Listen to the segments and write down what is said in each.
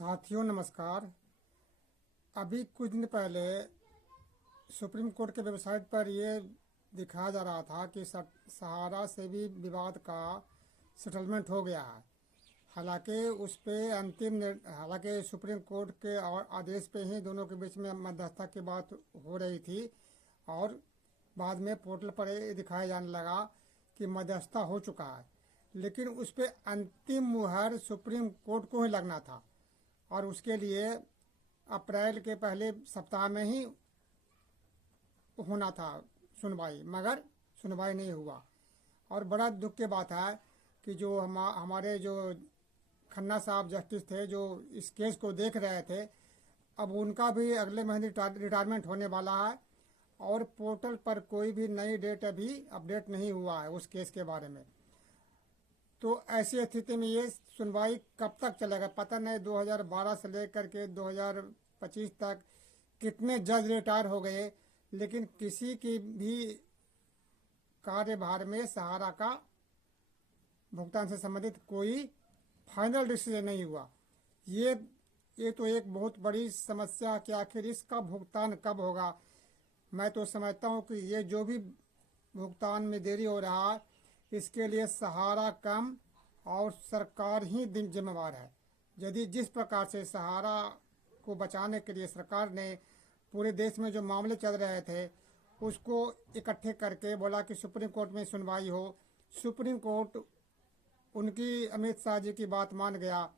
साथियों नमस्कार। अभी कुछ दिन पहले सुप्रीम कोर्ट के वेबसाइट पर ये दिखाया जा रहा था कि सहारा से भी विवाद का सेटलमेंट हो गया है। हालांकि उस पे हालांकि सुप्रीम कोर्ट के और आदेश पे ही दोनों के बीच में मध्यस्थता की बात हो रही थी और बाद में पोर्टल पर ये दिखाया जाने लगा कि मध्यस्थता हो चुका है, लेकिन उस पे अंतिम मुहर सुप्रीम कोर्ट को ही लगना था और उसके लिए अप्रैल के पहले सप्ताह में ही होना था सुनवाई, मगर सुनवाई नहीं हुआ। और बड़ा दुख की बात है कि जो हमारे जो खन्ना साहब जस्टिस थे जो इस केस को देख रहे थे, अब उनका भी अगले महीने रिटायरमेंट होने वाला है और पोर्टल पर कोई भी नई डेट अभी अपडेट नहीं हुआ है उस केस के बारे में। तो ऐसी स्थिति में ये सुनवाई कब तक चलेगा पता नहीं। 2012 से लेकर के 2025 तक कितने जज रिटायर हो गए, लेकिन किसी की भी कार्यभार में सहारा का भुगतान से संबंधित कोई फाइनल डिसीजन नहीं हुआ। ये तो एक बहुत बड़ी समस्या कि आखिर इसका भुगतान कब होगा। मैं तो समझता हूँ कि ये जो भी भुगतान में देरी हो रहा है इसके लिए सहारा कम और सरकार ही जिम्मेवार है। यदि जिस प्रकार से सहारा को बचाने के लिए सरकार ने पूरे देश में जो मामले चल रहे थे उसको इकट्ठे करके बोला कि सुप्रीम कोर्ट में सुनवाई हो, सुप्रीम कोर्ट उनकी अमित शाह जी की बात मान गया।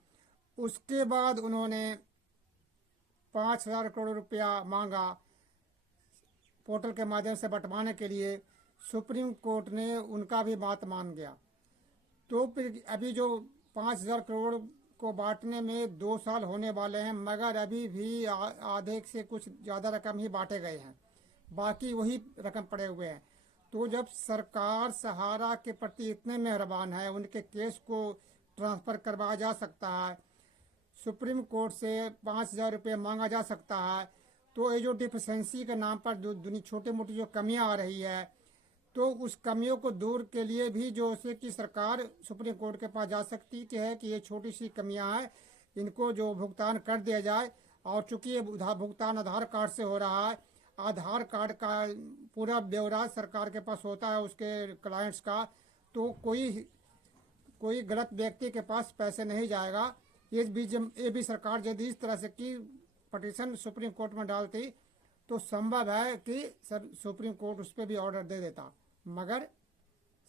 उसके बाद उन्होंने 5,000 करोड़ रुपया मांगा पोर्टल के माध्यम से बंटवाने के लिए, सुप्रीम कोर्ट ने उनका भी बात मान गया। तो फिर अभी जो 5,000 करोड़ को बांटने में 2 साल होने वाले हैं, मगर अभी भी आधे से कुछ ज़्यादा रकम ही बांटे गए हैं, बाकी वही रकम पड़े हुए हैं। तो जब सरकार सहारा के प्रति इतने मेहरबान है, उनके केस को ट्रांसफ़र करवाया जा सकता है, सुप्रीम कोर्ट से 5,000 रुपये मांगा जा सकता है, तो ये जो डिफिशेंसी के नाम पर जो छोटी मोटी जो कमियां आ रही है, तो उस कमियों को दूर के लिए भी जो से कि सरकार सुप्रीम कोर्ट के पास जा सकती है कि ये छोटी सी कमियां हैं, इनको जो भुगतान कर दिया जाए। और चूंकि ये भुगतान आधार कार्ड से हो रहा है, आधार कार्ड का पूरा ब्यौरा सरकार के पास होता है उसके क्लाइंट्स का, तो कोई गलत व्यक्ति के पास पैसे नहीं जाएगा। ये भी सरकार यदि इस तरह से की पटिशन सुप्रीम कोर्ट में डालती तो संभव है कि सुप्रीम कोर्ट उस पर भी ऑर्डर दे देता, मगर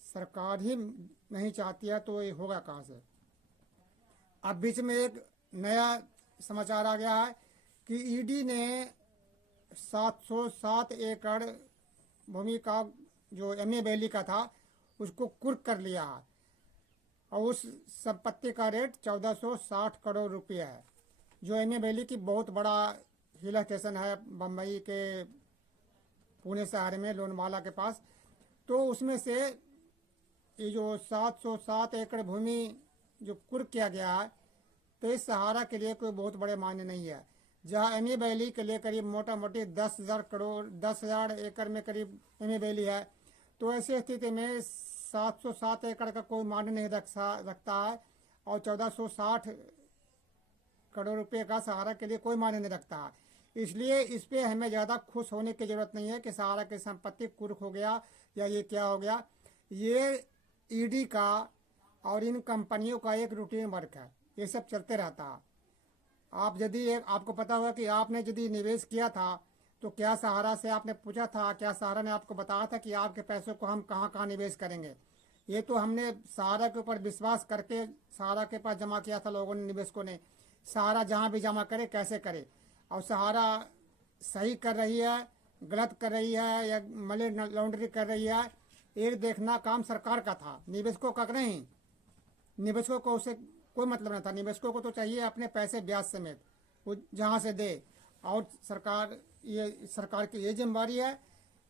सरकार ही नहीं चाहती है, तो ये होगा कहाँ से। अब बीच में एक नया समाचार आ गया है कि ईडी ने 707 एकड़ भूमि का जो एमए वैली का था उसको कुर्क कर लिया है और उस संपत्ति का रेट 1460 करोड़ रुपये है। जो एमए वैली की बहुत बड़ा हिल स्टेशन है बम्बई के पुणे शहर में लोनावाला के पास, तो उसमें से ये जो 707 एकड़ भूमि जो कुर्क किया गया है, तो इस सहारा के लिए कोई बहुत बड़े मायने नहीं है। जहाँ एमए वैली के लिए करीब मोटा मोटी 10,000 एकड़ में करीब एमए वैली है, तो ऐसी स्थिति में 707 एकड़ का कोई मायने नहीं रखता है और 1460 करोड़ रुपए का सहारा के लिए कोई मायने नहीं रखता है। इसलिए इस पे हमें ज़्यादा खुश होने की ज़रूरत नहीं है कि सहारा की संपत्ति कुर्क हो गया या ये क्या हो गया। ये ईडी का और इन कंपनियों का एक रूटीन वर्क है, ये सब चलते रहता है। आपको पता होगा कि आपने यदि निवेश किया था तो क्या सहारा से आपने पूछा था, क्या सहारा ने आपको बताया था कि आपके पैसों को हम कहाँ कहाँ निवेश करेंगे। ये तो हमने सहारा के ऊपर विश्वास करके सहारा के पास जमा किया था लोगों ने, निवेशकों ने। सहारा जहाँ भी जमा करे कैसे करे, और सहारा सही कर रही है, गलत कर रही है या मनी लॉन्ड्री कर रही है, ये देखना काम सरकार का था, निवेशकों का नहीं। निवेशकों को उससे कोई मतलब नहीं था। निवेशकों को तो चाहिए अपने पैसे ब्याज समेत वो जहाँ से दे, और सरकार की ये जिम्मेदारी है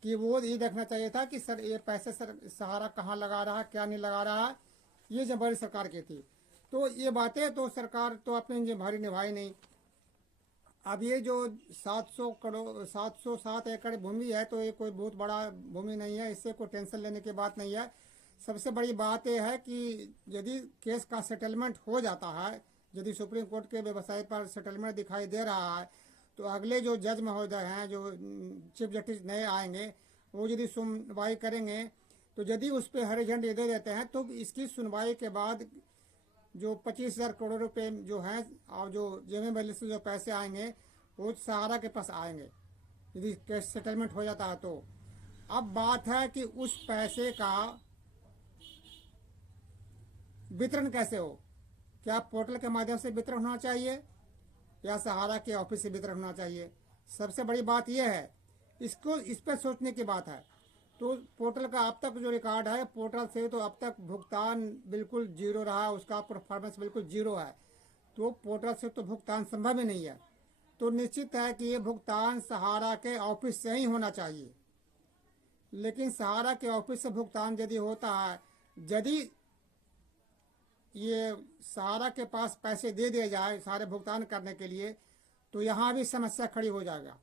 कि वो ये देखना चाहिए था कि सर ये पैसे सहारा कहाँ लगा रहा है, क्या नहीं लगा रहा है, ये जिम्मेदारी सरकार की थी। तो ये बातें तो सरकार तो अपनी जिम्मेदारी निभाई नहीं। अब ये जो 707 एकड़ भूमि है, तो ये कोई बहुत बड़ा भूमि नहीं है, इससे कोई टेंशन लेने की बात नहीं है। सबसे बड़ी बात यह है कि यदि केस का सेटलमेंट हो जाता है यदि सुप्रीम कोर्ट के व्यवसाय पर सेटलमेंट दिखाई दे रहा है तो अगले जो जज महोदय हैं, जो चीफ जस्टिस नए आएंगे, वो यदि सुनवाई करेंगे तो यदि उस पर हरी झंडी दे देते हैं तो इसकी सुनवाई के बाद जो 25,000 करोड़ रुपए जो हैं और जो जेएमएमएलए से जो पैसे आएंगे वो सहारा के पास आएंगे यदि केस सेटलमेंट हो जाता है। तो अब बात है कि उस पैसे का वितरण कैसे हो। क्या पोर्टल के माध्यम से वितरण होना चाहिए या सहारा के ऑफिस से वितरण होना चाहिए? सबसे बड़ी बात यह है, इस पर सोचने की बात है। तो पोर्टल का अब तक जो रिकॉर्ड है, पोर्टल से तो अब तक भुगतान बिल्कुल जीरो रहा, उसका परफॉर्मेंस बिल्कुल जीरो है। तो पोर्टल से तो भुगतान संभव ही नहीं है। तो निश्चित है कि ये भुगतान सहारा के ऑफिस से ही होना चाहिए। लेकिन सहारा के ऑफिस से भुगतान यदि होता है, यदि ये सहारा के पास पैसे दे दिए जाए सारे भुगतान करने के लिए, तो यहाँ भी समस्या खड़ी हो जाएगा।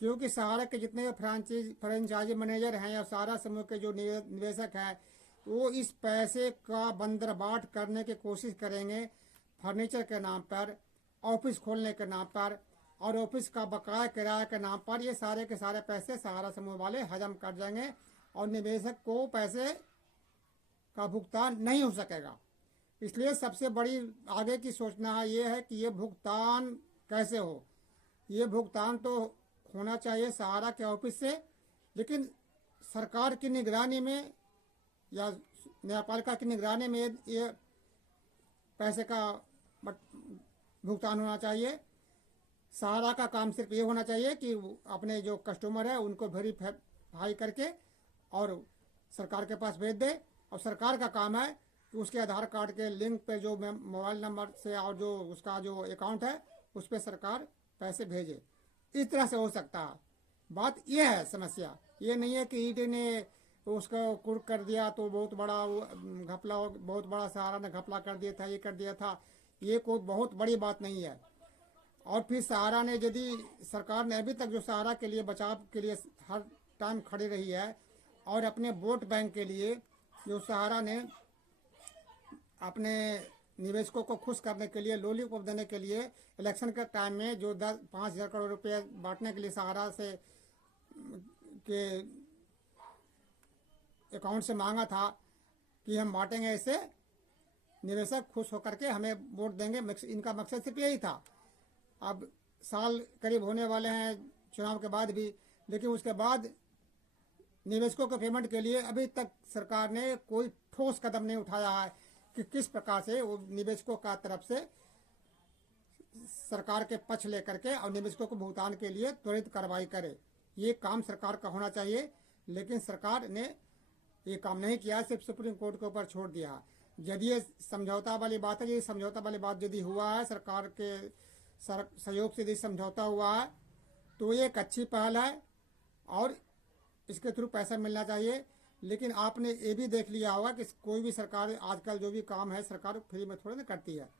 क्योंकि सहारा के जितने फ्रेंचाइजी मैनेजर हैं या सहारा समूह के जो निवेशक हैं, वो इस पैसे का बंदरबाट करने की कोशिश करेंगे फर्नीचर के नाम पर, ऑफिस खोलने के नाम पर और ऑफिस का बकाया किराया के नाम पर। ये सारे के सारे पैसे सहारा समूह वाले हजम कर जाएंगे और निवेशक को पैसे का भुगतान नहीं हो सकेगा। इसलिए सबसे बड़ी आगे की सोचना है ये है कि ये भुगतान कैसे हो। ये भुगतान तो होना चाहिए सहारा के ऑफिस से, लेकिन सरकार की निगरानी में या न्यायपालिका की निगरानी में ये पैसे का भुगतान होना चाहिए। सहारा का काम सिर्फ ये होना चाहिए कि अपने जो कस्टमर है उनको वेरीफाई करके और सरकार के पास भेज दे, और सरकार का काम है कि उसके आधार कार्ड के लिंक पे जो मोबाइल नंबर से और जो उसका जो अकाउंट है उस पर सरकार पैसे भेजे। इस तरह से हो सकता है। बात यह है, समस्या ये नहीं है कि ईडी ने उसको कुर्क कर दिया तो बहुत बड़ा घपला, बहुत बड़ा सहारा ने घपला कर दिया था, ये कर दिया था। ये कोई बहुत बड़ी बात नहीं है। और फिर सहारा ने, यदि सरकार ने अभी तक जो सहारा के लिए बचाव के लिए हर टाइम खड़ी रही है और अपने वोट बैंक के लिए जो सहारा ने अपने निवेशकों को खुश करने के लिए, लॉलीपॉप देने के लिए इलेक्शन के टाइम में जो 5,000 करोड़ रुपए बांटने के लिए सहारा से के अकाउंट से मांगा था कि हम बांटेंगे, ऐसे निवेशक खुश होकर के हमें वोट देंगे, इनका मकसद सिर्फ यही था। अब साल करीब होने वाले हैं चुनाव के बाद भी, लेकिन उसके बाद निवेशकों के पेमेंट के लिए अभी तक सरकार ने कोई ठोस कदम नहीं उठाया है कि किस प्रकार से वो निवेशकों का तरफ से सरकार के पक्ष लेकर के और निवेशकों को भुगतान के लिए त्वरित कार्रवाई करे। ये काम सरकार का होना चाहिए, लेकिन सरकार ने ये काम नहीं किया, सिर्फ सुप्रीम कोर्ट के ऊपर छोड़ दिया। यदि ये समझौता वाली बात है, ये समझौता वाली बात यदि हुआ है, सरकार के सहयोग से यदि समझौता हुआ है तो ये एक अच्छी पहल है और इसके थ्रू पैसा मिलना चाहिए। लेकिन आपने ये भी देख लिया होगा कि कोई भी सरकार आजकल जो भी काम है सरकार फ्री में थोड़ी ना करती है।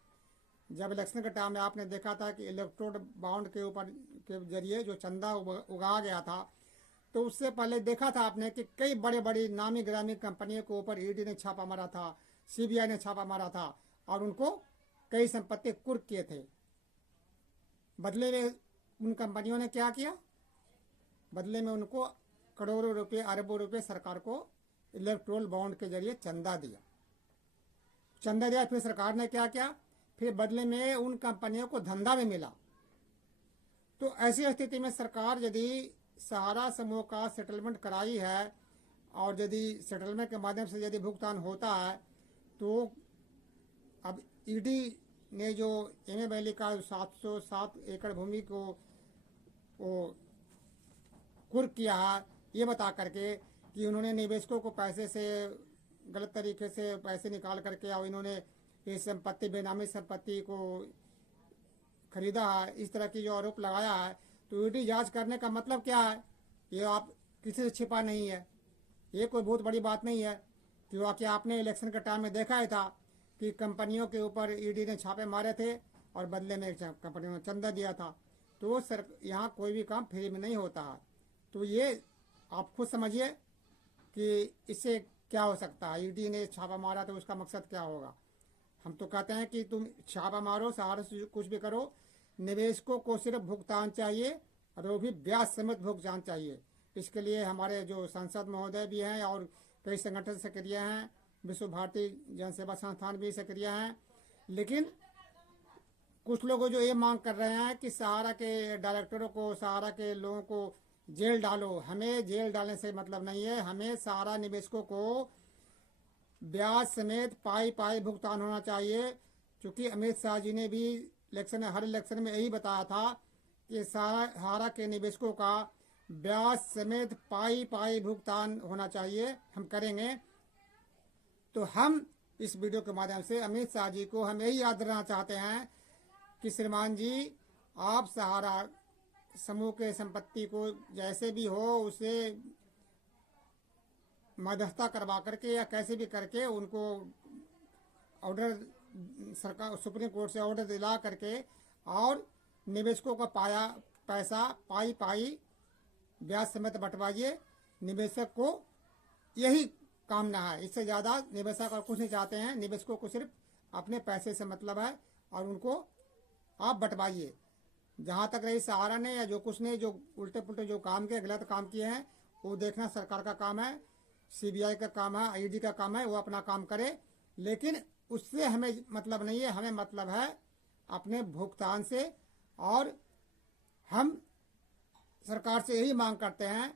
जब इलेक्शन के टाइम में आपने देखा था कि इलेक्ट्रोड बॉन्ड के ऊपर के जरिए जो चंदा उगा गया था, तो उससे पहले देखा था आपने कि कई बड़े बड़ी नामी गिरामी कंपनियों के ऊपर ईडी ने छापा मारा था, सीबीआई ने छापा मारा था और उनको कई संपत्ति कुर्क किए थे। बदले में उन कंपनियों ने क्या किया? बदले में उनको करोड़ों रुपए, अरबों रुपए सरकार को इलेक्ट्रोल बॉन्ड के जरिए चंदा दिया। फिर सरकार ने क्या किया? फिर बदले में उन कंपनियों को धंधा भी मिला। तो ऐसी स्थिति में सरकार यदि सहारा समूह का सेटलमेंट कराई है और यदि सेटलमेंट के माध्यम से यदि भुगतान होता है, तो अब ईडी ने जो एमए वैली का 707 एकड़ भूमि को वो कुर्क किया है, ये बता करके कि उन्होंने निवेशकों को पैसे से गलत तरीके से पैसे निकाल करके और इन्होंने ये संपत्ति, बेनामी संपत्ति को खरीदा है, इस तरह की जो आरोप लगाया है, तो ईडी जांच करने का मतलब क्या है? ये आप किसी से छिपा नहीं है, ये कोई बहुत बड़ी बात नहीं है। क्योंकि आपने इलेक्शन के टाइम में देखा ही था कि कंपनियों के ऊपर ईडी ने छापे मारे थे और बदले में कंपनियों ने चंदा दिया था। तो सर यहाँ कोई भी काम फ्री में नहीं होता है। तो ये आप खुद समझिए कि इससे क्या हो सकता है। ईडी ने छापा मारा तो उसका मकसद क्या होगा? हम तो कहते हैं कि तुम छापा मारो, सहारा से कुछ भी करो, निवेशकों को सिर्फ भुगतान चाहिए और वो भी ब्याज समेत भुगतान चाहिए। इसके लिए हमारे जो सांसद महोदय भी हैं और कई संगठन सक्रिय हैं, विश्व भारती जनसेवा संस्थान भी सक्रिय हैं। लेकिन कुछ लोग जो ये मांग कर रहे हैं कि सहारा के डायरेक्टरों को, सहारा के लोगों को जेल डालो, हमें जेल डालने से मतलब नहीं है, हमें सहारा निवेशकों को ब्याज समेत पाई पाई भुगतान होना चाहिए। क्योंकि अमित शाह जी ने भी हर इलेक्शन में यही बताया था कि सहारा के निवेशकों का ब्याज समेत पाई पाई भुगतान होना चाहिए, हम करेंगे। तो हम इस वीडियो के माध्यम से अमित शाह जी को हम यही याद दिलाना चाहते हैं कि श्रीमान जी, आप सहारा समूह के संपत्ति को जैसे भी हो उसे मध्यस्थता करवा करके या कैसे भी करके उनको ऑर्डर, सरकार सुप्रीम कोर्ट से ऑर्डर दिला करके और निवेशकों का पैसा पाई पाई ब्याज समेत बंटवाइए। निवेशक को यही कामना है, इससे ज़्यादा निवेशक और कुछ नहीं चाहते हैं। निवेशकों को सिर्फ अपने पैसे से मतलब है और उनको आप बंटवाइए। जहाँ तक रही सहारा ने या जो कुछ ने जो उल्टे पुल्टे जो काम किए, गलत काम किए हैं, वो देखना सरकार का काम है, सीबीआई का काम है, ईडी का काम है, वो अपना काम करे। लेकिन उससे हमें मतलब नहीं है, हमें मतलब है अपने भुगतान से। और हम सरकार से यही मांग करते हैं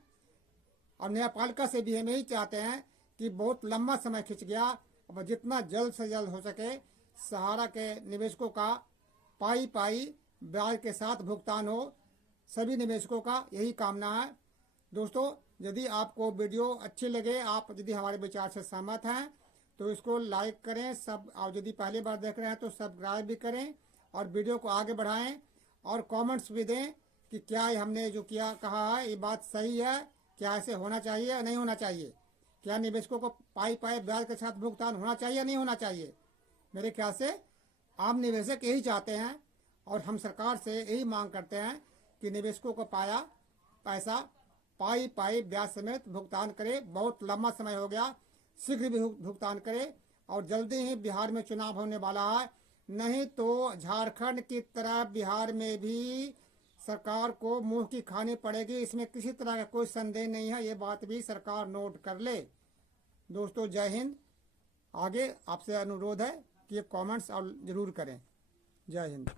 और न्यायपालिका से भी हम यही चाहते हैं कि बहुत लंबा समय खिंच गया, अब जितना जल्द से जल्द हो सके सहारा के निवेशकों का पाई पाई ब्याज के साथ भुगतान हो। सभी निवेशकों का यही कामना है। दोस्तों, यदि आपको वीडियो अच्छी लगे, आप यदि हमारे विचार से सहमत हैं तो इसको लाइक करें सब, और यदि पहली बार देख रहे हैं तो सब्सक्राइब भी करें और वीडियो को आगे बढ़ाएं और कमेंट्स भी दें कि क्या हमने जो किया कहा है ये बात सही है, क्या ऐसे होना चाहिए या नहीं होना चाहिए, क्या निवेशकों को पाई पाई ब्याज के साथ भुगतान होना चाहिए या नहीं होना चाहिए। मेरे ख्याल से आम निवेशक यही चाहते हैं और हम सरकार से यही मांग करते हैं कि निवेशकों को पैसा पाई पाई ब्याज समेत भुगतान करे। बहुत लंबा समय हो गया, शीघ्र भी भुगतान करे और जल्दी ही बिहार में चुनाव होने वाला है। नहीं तो झारखंड की तरह बिहार में भी सरकार को मुंह की खानी पड़ेगी, इसमें किसी तरह का कोई संदेह नहीं है, ये बात भी सरकार नोट कर ले। दोस्तों, जय हिंद। आगे आपसे अनुरोध है कि ये कमेंट्स और जरूर करें। जय हिंद।